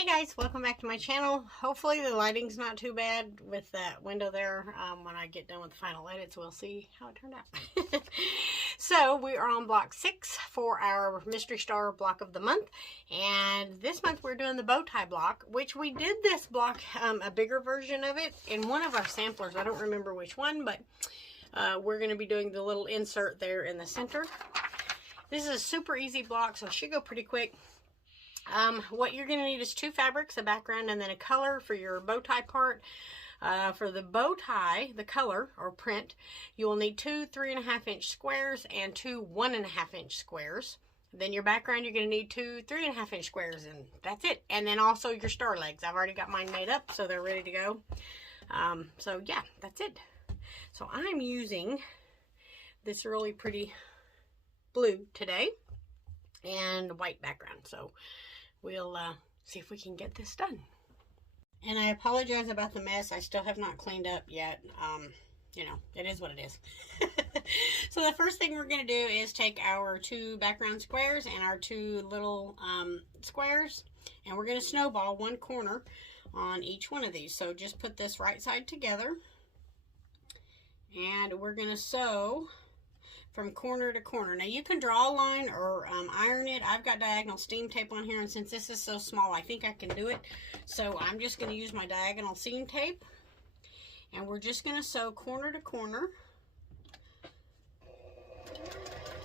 Hey guys, welcome back to my channel. Hopefully the lighting's not too bad with that window there. When I get done with the final edits, we'll see how it turned out. So we are on block 6 for our Mystery Star block of the month. And this month we're doing the bow tie block, which we did this block, a bigger version of it in one of our samplers. I don't remember which one, but we're going to be doing the little insert there in the center. This is a super easy block, so it should go pretty quick. What you're going to need is 2 fabrics, a background, and then a color for your bow tie part. For the bow tie, the color or print, you will need 2 3.5-inch squares and 2 1.5-inch squares. Then your background, you're going to need 2 3.5-inch squares, and that's it. And then also your star legs. I've already got mine made up, so they're ready to go. So yeah, that's it. So I'm using this really pretty blue today and white background. So we'll see if we can get this done. And I apologize about the mess. I still have not cleaned up yet. You know, it is what it is. So the first thing we're going to do is take our 2 background squares and our 2 little squares, and we're going to snowball 1 corner on each one of these. So just put this right side together, and we're going to sew from corner to corner. Now you can draw a line or iron it. I've got diagonal seam tape on here, and since this is so small, I think I can do it. So I'm just going to use my diagonal seam tape, and we're just going to sew corner to corner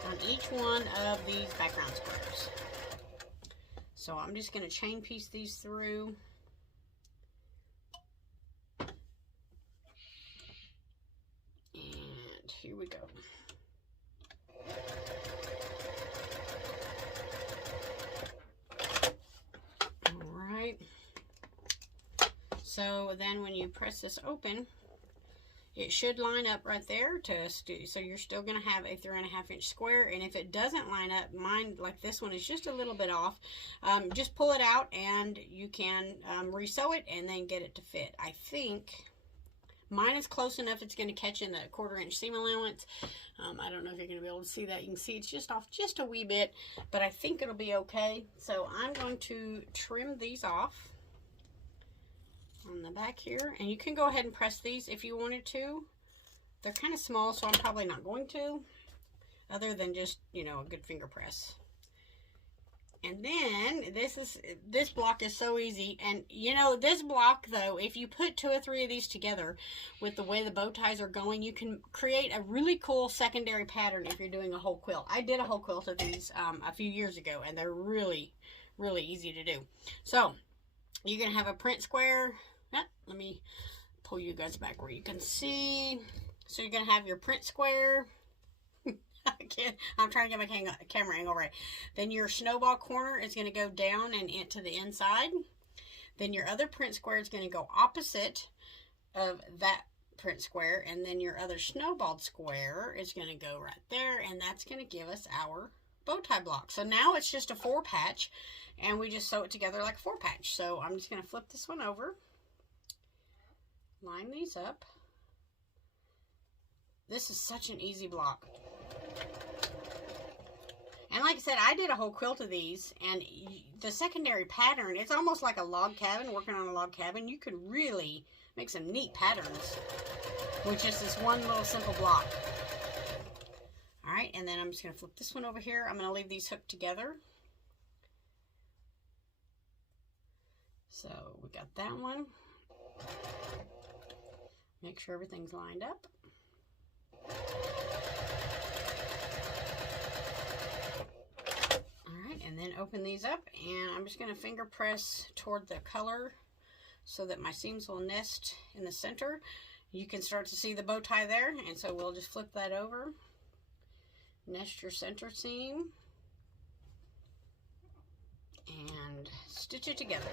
on each one of these background squares. So I'm just going to chain piece these through. And here we go. So then when you press this open, it should line up right there so you're still going to have a 3.5-inch square. And if it doesn't line up, mine like this one is just a little bit off, just pull it out and you can resew it and then get it to fit. I think mine is close enough it's going to catch in the 1/4-inch seam allowance. I don't know if you're going to be able to see that. You can see it's just off just a wee bit, but I think it'll be okay. So I'm going to trim these off on the back here, and you can go ahead and press these if you wanted to. They're kind of small, so I'm probably not going to, other than just, you know, a good finger press. And then this block is so easy. And you know, this block though, if you put 2 or 3 of these together with the way the bow ties are going, you can create a really cool secondary pattern if you're doing a whole quilt. I did a whole quilt of these a few years ago, and they're really, really easy to do. So you're gonna have a print square. Let me pull you guys back where you can see. So you're gonna have your print square. I'm trying to get my camera angle right. Then your snowball corner is going to go down and into the inside. Then your other print square is going to go opposite of that print square. And then your other snowball square is going to go right there. And that's going to give us our bow tie block. So now it's just a 4-patch. And we just sew it together like a 4-patch. So I'm just going to flip this one over. Line these up. This is such an easy block. And like I said, I did a whole quilt of these, and the secondary pattern, it's almost like a log cabin, working on a log cabin. You could really make some neat patterns with just this one little simple block. Alright, and then I'm just going to flip this one over here. I'm going to leave these hooked together. So we got that one. Make sure everything's lined up. And then open these up, and I'm just going to finger press toward the color so that my seams will nest in the center. You can start to see the bow tie there, and so we'll just flip that over, nest your center seam, and stitch it together.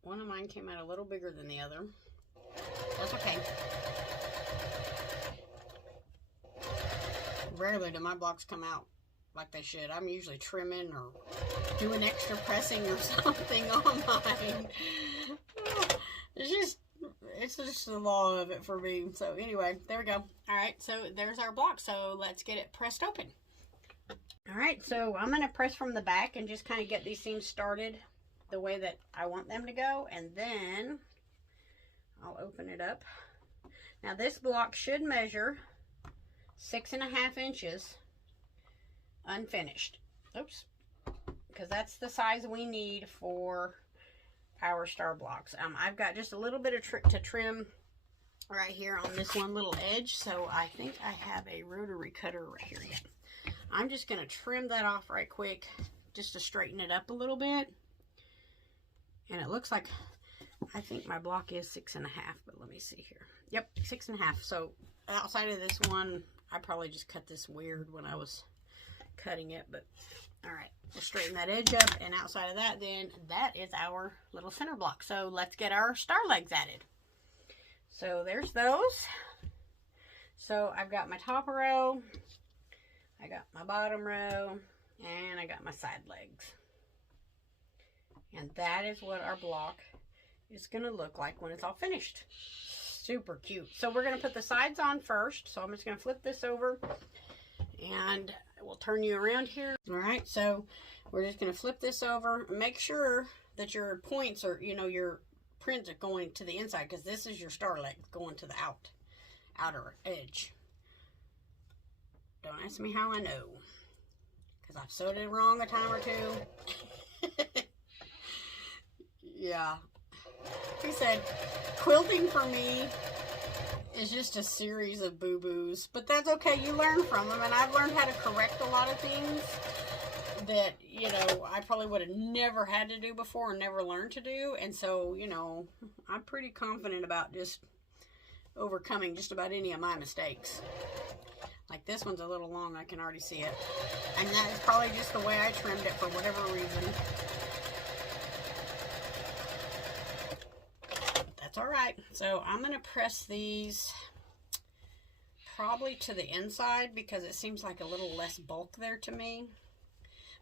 One of mine came out a little bigger than the other. That's okay. Rarely do my blocks come out like they should. I'm usually trimming or doing extra pressing or something on mine. It's just the law of it for me. So anyway, there we go. All right, so there's our block. So let's get it pressed open. All right, so I'm going to press from the back and just kind of get these seams started the way that I want them to go, and then I'll open it up. Now this block should measure 6.5 inches unfinished. Oops, because that's the size we need for our star blocks. I've got just a little bit of to trim right here on this one little edge, so I think I have a rotary cutter right here. Yeah. I'm just going to trim that off right quick just to straighten it up a little bit. And it looks like, I think my block is 6.5, but let me see here. Yep, 6.5. So outside of this one, I probably just cut this weird when I was cutting it, but all right, we'll straighten that edge up, and outside of that, then that is our little center block. So let's get our star legs added. So there's those. So I've got my top row, I got my bottom row, and I got my side legs. And that is what our block is going to look like when it's all finished. Super cute. So we're going to put the sides on first. So I'm just going to flip this over and we'll turn you around here. All right, so we're just going to flip this over. Make sure that your points are, you know, your prints are going to the inside, because this is your star leg going to the outer edge. Don't ask me how I know, because I've sewed it wrong a time or two. Yeah. Like I said, quilting for me is just a series of boo-boos, but that's okay. You learn from them, and I've learned how to correct a lot of things that, you know, I probably would have never had to do before or never learned to do. And so, you know, I'm pretty confident about just overcoming just about any of my mistakes. Like this one's a little long, I can already see it. And that is probably just the way I trimmed it for whatever reason. But that's all right. So I'm going to press these probably to the inside, because it seems like a little less bulk there to me.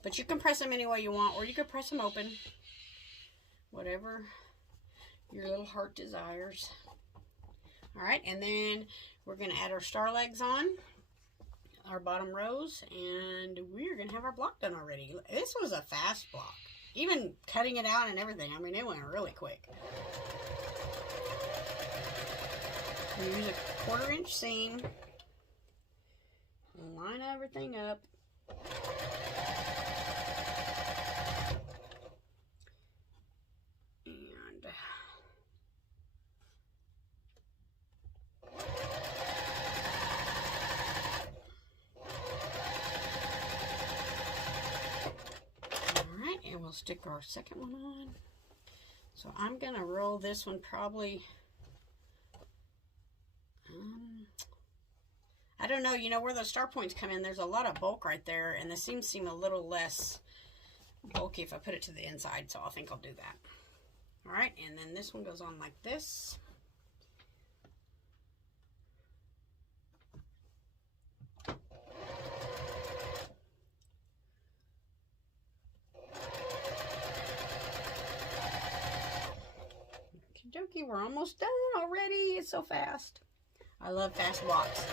But you can press them any way you want, or you can press them open. Whatever your little heart desires. All right, and then we're going to add our star legs on, our bottom rows, and we're going to have our block done already. This was a fast block. Even cutting it out and everything, I mean, it went really quick. Use a 1/4 inch seam. Line everything up. And we'll stick our second one on. So I'm going to roll this one probably, I don't know, you know where those star points come in, there's a lot of bulk right there, and the seams seem a little less bulky if I put it to the inside, so I think I'll do that. All right, and then this one goes on like this. Okey-dokey, we're almost done already. It's so fast. I love fast blocks.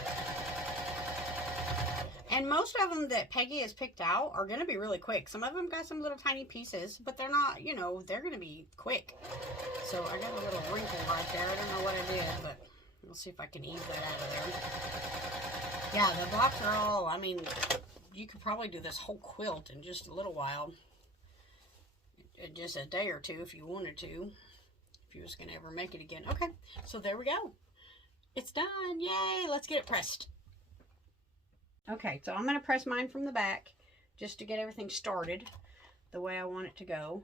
And most of them that Peggy has picked out are going to be really quick. Some of them got some little tiny pieces, but they're not, you know, they're going to be quick. So I got a little wrinkle right there. I don't know what I did, but we'll see if I can ease that out of there. Yeah, the blocks are all, I mean, you could probably do this whole quilt in just a little while. In just a day or two if you wanted to. If you was going to ever make it again. Okay, so there we go. It's done. Yay! Let's get it pressed. Okay, so I'm going to press mine from the back just to get everything started the way I want it to go.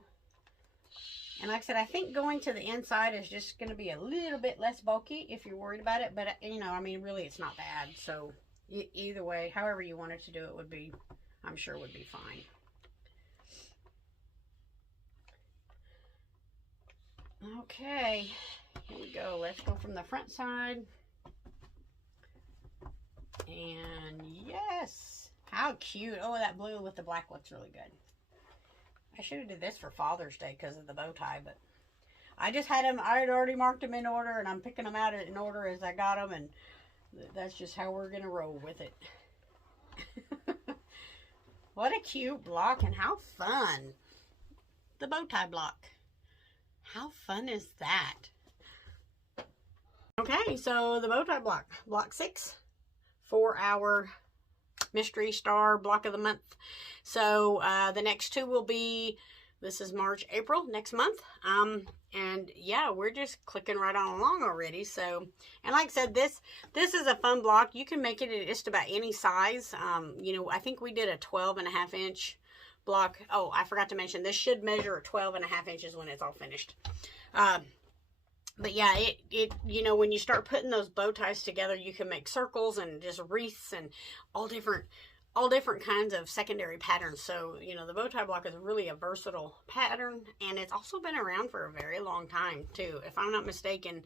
And like I said, I think going to the inside is just going to be a little bit less bulky if you're worried about it. But, you know, I mean, really it's not bad. So either way, however you wanted to do it would be, I'm sure would be fine. Okay, here we go. Let's go from the front side. And yes, how cute. Oh, that blue with the black looks really good. I should have did this for Father's Day because of the bow tie, but I just had them, I had already marked them in order, and I'm picking them out in order as I got them, and that's just how we're going to roll with it. what a cute block, and how fun. The bow tie block. How fun is that? Okay, so the bow tie block. Block 6 for our mystery star block of the month. So the next 2 will be, this is March, April, next month. And yeah, we're just clicking right on along already. So, and like I said, this is a fun block. You can make it at just about any size. You know, I think we did a 12.5 inch block. Oh, I forgot to mention, this should measure 12.5 inches when it's all finished. But yeah, it you know, when you start putting those bow ties together, you can make circles and just wreaths and all different kinds of secondary patterns. So, you know, the bow tie block is really a versatile pattern, and it's also been around for a very long time too. If I'm not mistaken,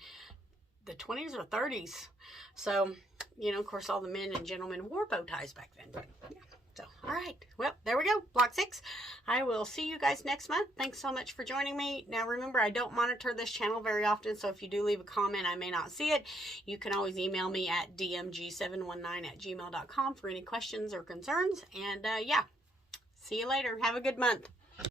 the 20s or 30s. So, you know, of course, all the men and gentlemen wore bow ties back then. But yeah. So, all right. Well, there we go. Block 6. I will see you guys next month. Thanks so much for joining me. Now, remember, I don't monitor this channel very often, so if you do leave a comment, I may not see it. You can always email me at dmg719@gmail.com for any questions or concerns. And, yeah, see you later. Have a good month.